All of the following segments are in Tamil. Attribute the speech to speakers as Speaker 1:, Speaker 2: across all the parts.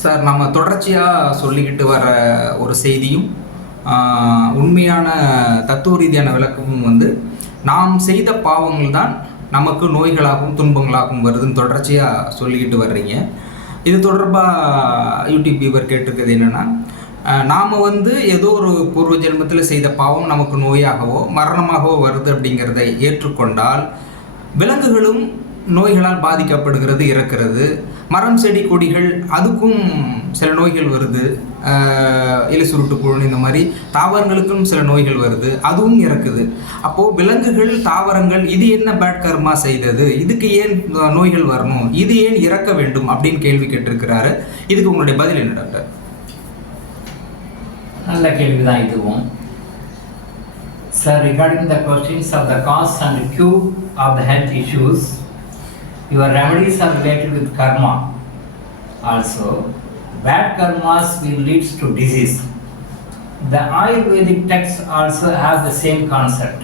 Speaker 1: சார் நம்ம தொடர்ச்சியாக சொல்லிக்கிட்டு வர ஒரு செய்தியும் உண்மையான தத்துவ ரீதியான விளக்கமும் வந்து நாம் செய்த பாவங்கள் தான் நமக்கு நோய்களாகவும் துன்பங்களாகவும் வருதுன்னு தொடர்ச்சியாக சொல்லிக்கிட்டு வர்றீங்க. இது தொடர்பாக யூடியூப் வியூவர் கேட்டிருக்கிறது என்னென்னா நாம் வந்து ஏதோ ஒரு பூர்வ ஜென்மத்தில் செய்த பாவம் நமக்கு நோயாகவோ மரணமாகவோ வருது அப்படிங்கிறத ஏற்றுக்கொண்டால் விலங்குகளும் நோய்களால் பாதிக்கப்படுகிறது இறக்கிறது. மரம் செடி கொடிகள் அதுக்கும் சில நோய்கள் வருது. இலை சுருட்டு புழு இந்த மாதிரி தாவரங்களுக்கும் சில நோய்கள் வருது. அதுவும் இறக்குது. அப்போது விலங்குகள் தாவரங்கள் இது என்ன பேட் கர்மா செய்தது? இதுக்கு ஏன் நோய்கள் வரணும்? இது ஏன் இறக்க வேண்டும்? அப்படின்னு கேள்வி கேட்டிருக்கிறாரு. இதுக்கு உங்களுடைய பதில் என்ன டாக்டர்?
Speaker 2: நல்ல கேள்வி தான் இதுவும். Sir regarding the questions of the gas and Q of the health issues Your remedies are related with karma. Also, bad karmas will lead to disease. The Ayurvedic texts also have the same concept.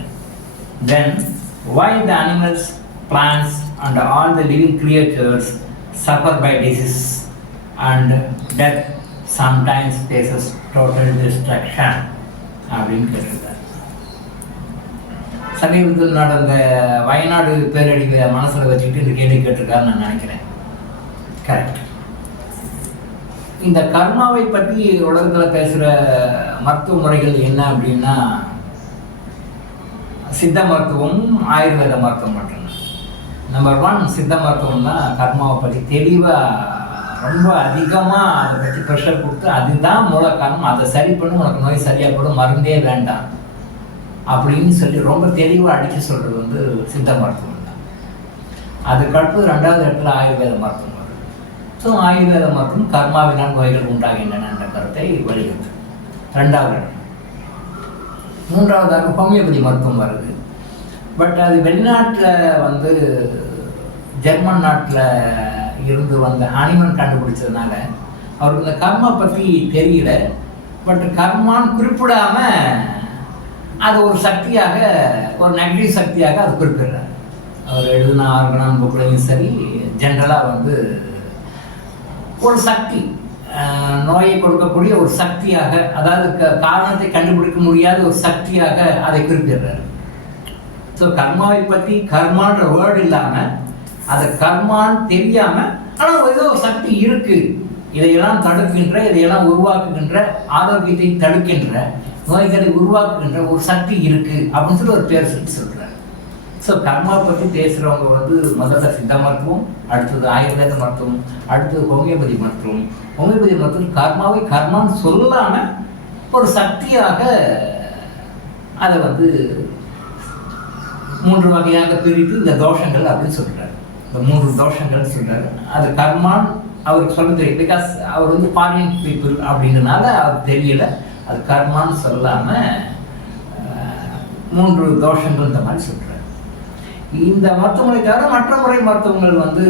Speaker 2: Then, why the animals, plants, and all the living creatures suffer by disease and death sometimes faces total destruction. I've சமீபத்தில் நடந்த வயநாடு பேரழிவை மனசில் வச்சுக்கிட்டு இந்த கேள்வி கேட்டிருக்காருன்னு நான் நினைக்கிறேன். கரெக்ட் இந்த கர்மாவை பற்றி உலகத்தில் பேசுகிற மருத்துவ முறைகள் என்ன அப்படின்னா சித்த மருத்துவம் ஆயுர்வேத மருத்துவம் மட்டும்தான். நம்பர் ஒன் சித்த மருத்துவம் தான் கர்மாவை பற்றி தெளிவாக ரொம்ப அதிகமாக அதை பற்றி ப்ரெஷர் கொடுத்து அதுதான் மூல காரணம் அதை சரி பண்ணி உனக்கு நோய் சரியாக போடும் மருந்தே வேண்டாம். அப்படின்னு சொல்லி ரொம்ப தெளிவாக அடிக்க சொல்கிறது வந்து சித்த மருத்துவம் தான். அதுக்கடுத்து ரெண்டாவது இடத்துல ஆயுர்வேத மருத்துவம் வருது ஸோ ஆயுர்வேத மருத்துவம் கர்மாவினால் நோய்கள் உண்டாகின்றன என்ற கருத்தை வலியுறுத்து. ரெண்டாவது இடம். மூன்றாவதாக ஹோமியோபதி மருத்துவம் வருது. பட் அது வெளிநாட்டில் வந்து ஜெர்மன் நாட்டில் இருந்து வந்த ஹானிமன் கண்டுபிடிச்சதுனால அவருக்கு இந்த கர்மா பற்றி தெரியல. பட் கர்மான்னு குறிப்பிடாம அது ஒரு சக்தியாக ஒரு நெகட்டிவ் சக்தியாக அது குறிப்பிடுறார். அவர் எழுதின ஆர்கனம் புக்லையும் சரி ஜென்ரலாக வந்து ஒரு சக்தி நோயை கொடுக்கக்கூடிய ஒரு சக்தியாக அதாவது க- காரணத்தை கண்டுபிடிக்க முடியாத ஒரு சக்தியாக அதை குறிப்பிடுறாரு. ஸோ கர்மாவை பற்றி கர்மான்ற வேர்டு இல்லாமல் அது கர்மான்னு தெரியாமல் ஆனால் ஏதோ ஒரு சக்தி இருக்குது இதையெல்லாம் தடுக்கின்ற இதையெல்லாம் உருவாக்குகின்ற ஆரோக்கியத்தை தடுக்கின்ற நோய்களை உருவாக்குகின்ற ஒரு சக்தி இருக்கு அப்படின்னு சொல்லி ஒரு பேர் சொல்லி சொல்றாரு. ஸோ கர்மா பற்றி பேசுகிறவங்க வந்து முதல்ல சித்த மருத்துவம் அடுத்தது ஆயுர்வேத மருத்துவம் அடுத்தது ஹோமியோபதி மருத்துவம். ஹோமியோபதி மருத்துவம் கர்மாவை கர்மான்னு சொல்லாமல் ஒரு சக்தியாக அதை வந்து மூன்று வகையாக பிரித்து இந்த தோஷங்கள் அப்படின்னு சொல்றாரு. இந்த மூன்று தோஷங்கள் சொல்றாரு. அது கர்மான் அவருக்கு சொல்ல தெரியும். பிகாஸ் அவர் வந்து ஃபாரின் பீப்புள் அப்படிங்கிறனால அவர் தெரியலை. அது கர்மான்னு சொல்லாமல் மூன்று தோஷங்கள் இந்த மாதிரி சொல்கிறார் இந்த மருத்துவமனை தவிர மற்ற முறை மருத்துவங்கள் வந்து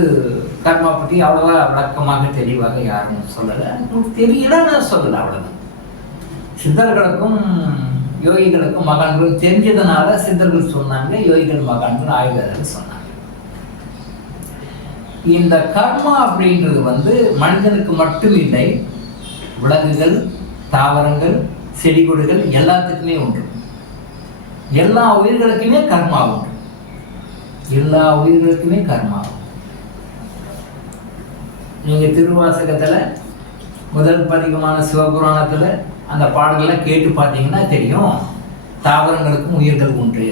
Speaker 2: கர்மா பற்றி அவ்வளவா விளக்கமாக தெளிவாக யாரும் சொல்லலை. உங்களுக்கு சொல்லலை அவ்வளவுதான் சித்தர்களுக்கும் யோகிகளுக்கும் மகான்களும் தெரிஞ்சதுனால சித்தர்கள் சொன்னாங்க யோகிகள் மகான்கள் ஆயுதர்கள் சொன்னாங்க. இந்த கர்மா அப்படின்றது வந்து மனிதனுக்கு மட்டும் இல்லை விலங்குகள் தாவரங்கள் செடி கொடிகள் எல்லாத்துக்குமே உண்டு. எல்லா உயிர்களுக்குமே கர்மா உண்டு. எல்லா உயிர்களுக்குமே கர்மா. நீங்கள் நீங்க திருவாசகத்துல முதல் பதிகமான சிவபுராணத்துல அந்த பாடல்களை கேட்டு பார்த்தீங்கன்னா தெரியும். தாவரங்களுக்கும் உயிர்கள் உண்டு.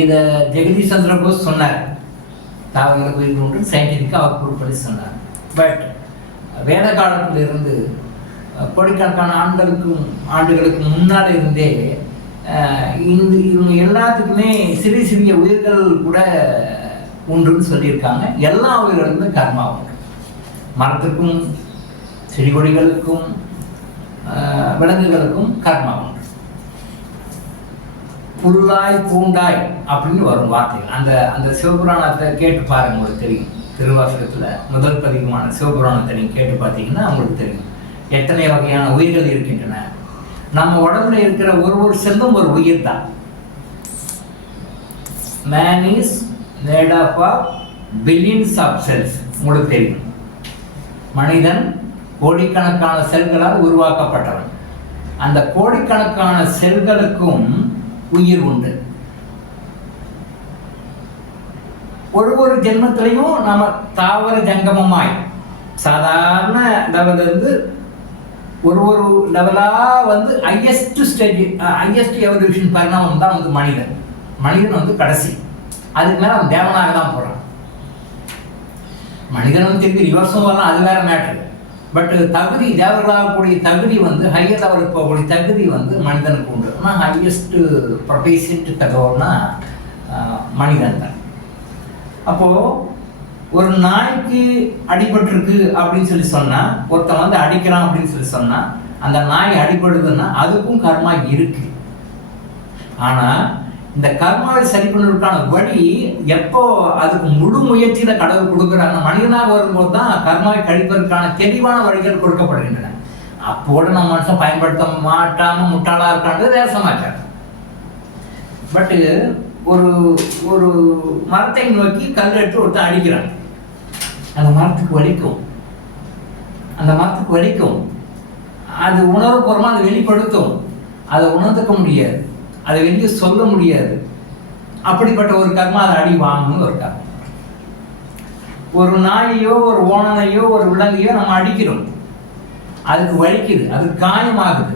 Speaker 2: இதை ஜெகதீஷ் சந்திர போஸ் சொன்னார். தாவரங்களுக்கு உயிர்கள் உண்டு. சயின்டிஃபிக்காக அவர் ப்ரூவ் பண்ணி சொன்னார். பட் வேத காலத்திலிருந்து கோடிக்கணக்கான ஆண்டுகளுக்கும் ஆண்டுகளுக்கு முன்னாடி இருந்தே இந்த இவங்க எல்லாத்துக்குமே சிறிய சிறிய உயிர்கள் கூட உண்டுன்னு சொல்லியிருக்காங்க. எல்லா உயிர்களுமே கர்மாவும் மரத்துக்கும் செடி கொடிகளுக்கும் விலங்குகளுக்கும் கர்மாவும் உண்டு. புல்லாய் பூண்டாய் அப்படின்னு வரும் வார்த்தைகள். அந்த அந்த சிவபுராணத்தை கேட்டு பாருங்க உங்களுக்கு தெரியும். திருவாசகத்தில் முதல் பதிகமான சிவபுராணத்தை நீங்கள் கேட்டு பார்த்தீங்கன்னா உங்களுக்கு தெரியும். எத்தனை வகையான உயிர்கள் இருக்கின்றன? நம்ம உடம்புல இருக்கிற ஒரு ஒரு செல்லும் ஒரு உயிர் தான். Man is made of of billions of cells உங்களுக்கு தெரியும். மனிதன் கோடிக்கணக்கான செல்களால் உருவாக்கப்பட்டவன். அந்த கோடிக்கணக்கான செல்களுக்கும் உயிர் உண்டு. ஒரு ஒரு ஜென்மத்திலையும் நம்ம தாவர ஜங்கமமாய் சாதாரண அதாவது வந்து ஒரு ஒரு லெவலாக வந்து ஹையஸ்ட் ஸ்டேஜ் ஹையஸ்ட் எவல்யூஷன் பரிணாமம் தான் வந்து மனிதன். மனிதன் வந்து கடைசி. அதுக்கு மேலே அவன் தேவனாக தான் போகிறான் மனிதன் வந்து திருப்பி ரிவர்ஸும் வரலாம் அது வேற மேட்ரு பட் தகுதி தேவர்களாகக்கூடிய தகுதி வந்து ஹையர் லெவலுக்கு போகக்கூடிய தகுதி வந்து மனிதனுக்கு உண்டு. ஆனால் ஹையஸ்ட் ப்ரொபேசியன்ட் தகவல்னா மனிதன் தான். அப்போது ஒரு நாய்க்கு அடிபட்டிருக்கு அப்படின்னு சொல்லி சொன்னா ஒருத்தன் வந்து அடிக்கிறான் அப்படின்னு சொல்லி சொன்னா அந்த நாய் அடிபடுதுன்னா அதுக்கும் கர்மா இருக்கு. ஆனா இந்த கர்மாவை சரி பண்ணுறதுக்கான வழி எப்போ அதுக்கு முழு முயற்சியில கடவுள் கொடுக்குறாங்க மனிதனாக வரும்போது தான் கர்மாவை கழிப்பதற்கான தெளிவான வழிகள் கொடுக்கப்படுகின்றன. அப்போட நம்ம மனுஷன் பயன்படுத்த மாட்டாம முட்டாளா இருக்கான்றது வேற சமாச்சாரம். பட்டு ஒரு ஒரு மரத்தை நோக்கி கல் எடுத்து ஒருத்தன் அடிக்கிறான். அந்த மரத்துக்கு வலிக்கும். அந்த மரத்துக்கு வலிக்கும். அது உணர்வுபூர்வமாக அதை வெளிப்படுத்தும். அதை உணர்ந்துக்க முடியாது. அதை வெளியே சொல்ல முடியாது. அப்படிப்பட்ட ஒரு கர்மா அதை அடி வாங்கணும்னு ஒரு கர்மம் ஒரு நாயையோ ஒரு ஓனனையோ ஒரு விலங்கையோ நம்ம அடிக்கிறோம். அதுக்கு வலிக்குது. அது காயமாகுது.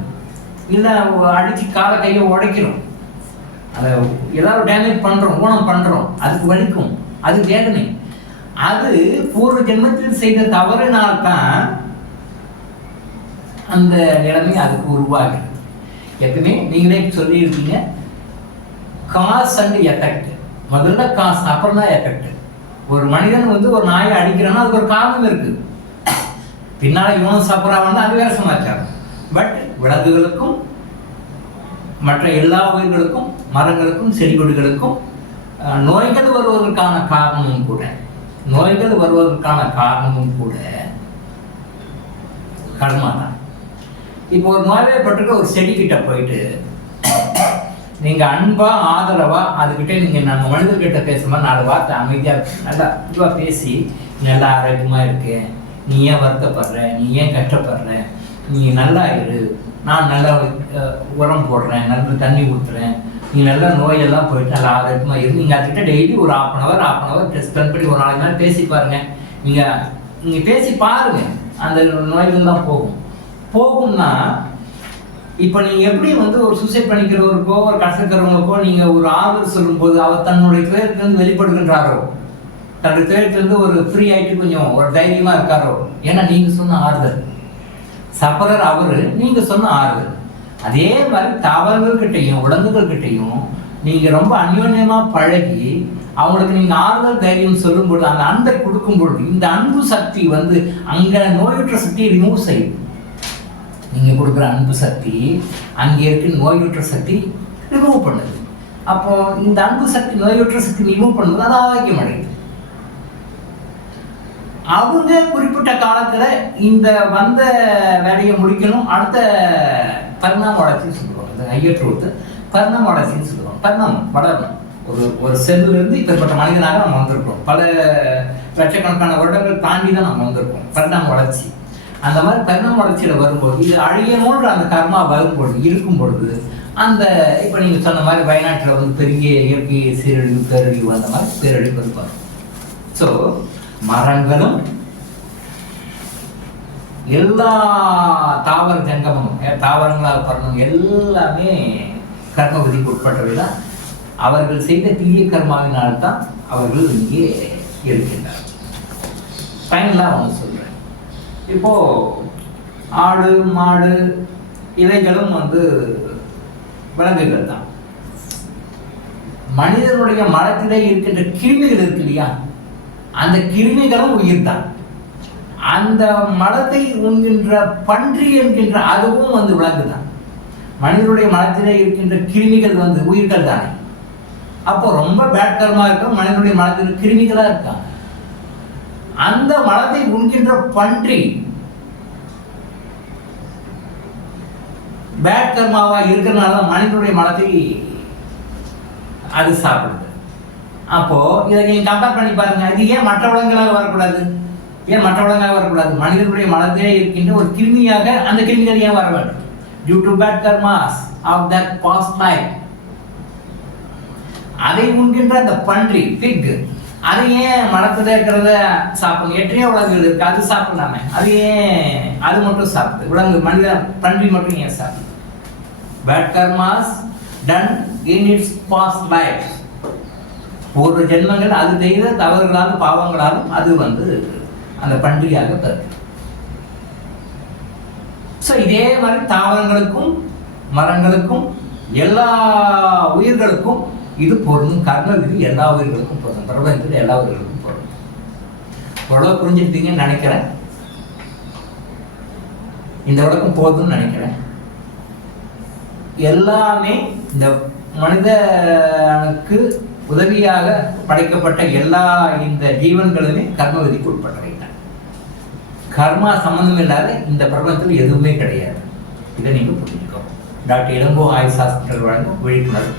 Speaker 2: இல்லை அடித்து காலை கையை உடைக்கிறோம். அதை எல்லாரும் டேமேஜ் பண்ணுறோம் ஊனம் பண்ணுறோம் அதுக்கு வலிக்கும். அது வேதனை. அது பூர்வ ஜென்மத்தில் செய்த தவறினால் தான் அந்த நிலைமை அதுக்கு உருவாகிறது. எப்பவுமே நீங்களே சொல்லியிருக்கீங்க காஸ் அண்ட் எஃபெக்ட். முதல்ல காசு அப்புறம் தான் எஃபெக்ட். ஒரு மனிதன் வந்து ஒரு நாயை அடிக்கிறான்னா அதுக்கு ஒரு காரணம் இருக்கு. பின்னால் இவனும் சாப்பிட்றான் அது வேற சமாச்சாரம். பட் விலங்குகளுக்கும் மற்ற எல்லா உயிர்களுக்கும் மரங்களுக்கும் செடி கொடிகளுக்கும் நோய்கள் வருவதற்கான காரணமும் கூட நோய்கள் வருவதற்கான காரணமும் கூட கர்மா தான். இப்போ ஒரு நோய்வாய்ப்பட்டிருக்க ஒரு செடிக்கிட்ட போயிட்டு நீங்க அன்பா ஆதரவா அதுகிட்ட நீங்க நம்ம மனிதர்கிட்ட பேசும்போது நாலு வார்த்தை அமைதியா நல்லா இதுவா பேசி நல்லா ஆரோக்கியமா இருக்கு. நீ ஏன் வருத்தப்படுற? நீ ஏன் கஷ்டப்படுற? நீ நல்லா இரு. நான் நல்லா உரம் போடுறேன் நல்ல தண்ணி ஊற்றுறேன் நீ நல்ல நோயெல்லாம் போயிட்டு நல்லா ஆரோக்கியமாக இரு நீங்கள் அதுக்கிட்ட டெய்லி ஒரு half an hour half an hour spend பண்ணி ஒரு நாளைக்கு நாள் பேசி பாருங்க. நீங்கள் நீங்கள் பேசி பாருங்க. அந்த நோய்கள் தான் போகும். போகும்னா இப்போ நீங்கள் எப்படி வந்து ஒரு சூசைட் பண்ணிக்கிறவருக்கோ ஒரு கஷ்டக்கிறவங்களுக்கோ நீங்கள் ஒரு ஆறுதல் சொல்லும்போது அவர் தன்னுடைய துயரத்திலிருந்து வெளிப்படுகின்றாரோ? தன்னுடைய துயரத்திலிருந்து ஒரு ஃப்ரீ ஆகிட்டு கொஞ்சம் ஒரு தைரியமாக இருக்காரோ? ஏன்னா நீங்கள் சொன்ன ஆறுதல். சபரர் அவரு நீங்க சொன்ன ஆறு. அதே மாதிரி தவறுகள் கிட்டையும் விலங்குகள் கிட்டையும் நீங்க ரொம்ப அந்யோன்யமா பழகி அவங்களுக்கு நீங்க ஆறுதல் தைரியம் சொல்லும்போது அந்த அன்பை கொடுக்கும் பொழுது இந்த அன்பு சக்தி வந்து அங்க நோயுற்ற சக்தியை ரிமூவ் செய்யும் நீங்க கொடுக்குற அன்பு சக்தி அங்கே இருக்க நோயுற்ற சக்தி ரிமூவ் பண்ணுது. அப்போ இந்த அன்பு சக்தி நோயுற்ற சக்தி ரிமூவ் பண்ணும்போது அது ஆரோக்கியம் அடையுது அவங்க குறிப்பிட்ட காலத்தில் இந்த வந்த வேலையை முடிக்கணும். அடுத்த பரிணாம வளர்ச்சின்னு சொல்லுவாங்க. இந்த ஐயர் ட்ரூத்து பரிணாம வளர்ச்சின்னு சொல்லுவாங்க. பரிணாமம் வளரணும் ஒரு ஒரு செல்லுல இருந்து இப்பேற்பட்ட மனிதனாக நம்ம வந்திருக்கோம் பல லட்சக்கணக்கான வருடங்கள் தாண்டி தான் நம்ம வந்திருக்கோம் பரிணாம வளர்ச்சி. அந்த மாதிரி பரிணாம வளர்ச்சியில் வரும்போது இது அழியணுன்ற அந்த கர்மா வரும்பொழுது இருக்கும் பொழுது அந்த இப்போ நீங்கள் சொன்ன மாதிரி வயநாட்டில் வந்து பெரிய இயற்கை சீரழிவு பேரழிவு அந்த மாதிரி பேரழிவு இருப்பாங்க ஸோ மரங்களும் எல்லா தாவர ஜங்கமும் தாவரங்களால் தாவரங்களாக எல்லாமே கர்ம விதிக்கு உட்பட்டவை தான் அவர்கள் செய்த தீய கர்மாவினால் தான் அவர்கள் இங்கே இருக்கின்றனர். ஃபைனலாக அவங்க சொல்கிறேன் இப்போ ஆடு மாடு இவைகளும் வந்து விலங்குகள் தான் மனிதனுடைய மரத்திலே இருக்கின்ற கிருமிகள் இருக்கு இல்லையா? அந்த கிருமிகளும் உயிர் தான் அந்த மலத்தை உண்கின்ற பன்றி என்கின்ற அதுவும் வந்து விலங்கு தான் மனிதனுடைய மனத்திலே இருக்கின்ற கிருமிகள் வந்து உயிர்கள் தானே. அப்போ ரொம்ப பேட் இருக்கும் இருக்க? மனிதனுடைய மனத்தில் கிருமிகளா இருக்காங்க அந்த மலத்தை உண்கின்ற பன்றி பேட் கர்மாவா இருக்கிறனால தான் மனிதனுடைய மனத்தை அது சாப்பிடுது. அப்போ இதை நீங்க கம்பேர் பண்ணி பாருங்க. இது ஏன் மற்ற உலகங்களால் வரக்கூடாது? ஏன் மற்ற உலகங்களால் வரக்கூடாது? மனிதனுடைய மனதிலே இருக்கின்ற ஒரு கிருமியாக அந்த கிருமிகள் ஏன் வர வேண்டும்? Due to bad karmas of that past life அதை உண்கின்ற அந்த பன்றி பிக் அது ஏன் மரத்துல இருக்கிறத சாப்பிடணும்? எத்தனையோ உலகங்கள் இருக்கு அது சாப்பிடலாமே. அது ஏன் அது மட்டும் சாப்பிடுது? விலங்கு மனித பன்றி மட்டும் ஏன் சாப்பிடுது? Bad karmas done in its past life ஒரு ஜென்மங்கள் அது செய்த தவறுகளாலும் பாவங்களாலும் அது வந்து அந்த பண்டிகையாக தருது ஸோ இதே மாதிரி தாவரங்களுக்கும் மரங்களுக்கும் எல்லா உயிர்களுக்கும் இது பொருந்தும். கர்ம விதி எல்லா உயிர்களுக்கும் பொருந்தும். பிரபஞ்சத்தில் எல்லா உயிர்களுக்கும் பொருந்தும். ஓரளவு புரிஞ்சுக்கிட்டீங்கன்னு நினைக்கிறேன். இந்த உலகம் போதும்னு நினைக்கிறேன். எல்லாமே இந்த மனிதனுக்கு உதவியாக படைக்கப்பட்ட எல்லா இந்த ஜீவன்களுமே கர்ம விதிக்கு உட்பட்டவை கர்மா சம்பந்தம் இல்லாத இந்த பிரபஞ்சத்தில் எதுவுமே கிடையாது. இதை நீங்கள் புரிஞ்சுக்கோ டாக்டர் இளங்கோ ஆயுஷ் ஹாஸ்பிட்டல் வழங்கும் விழிப்புணர்வு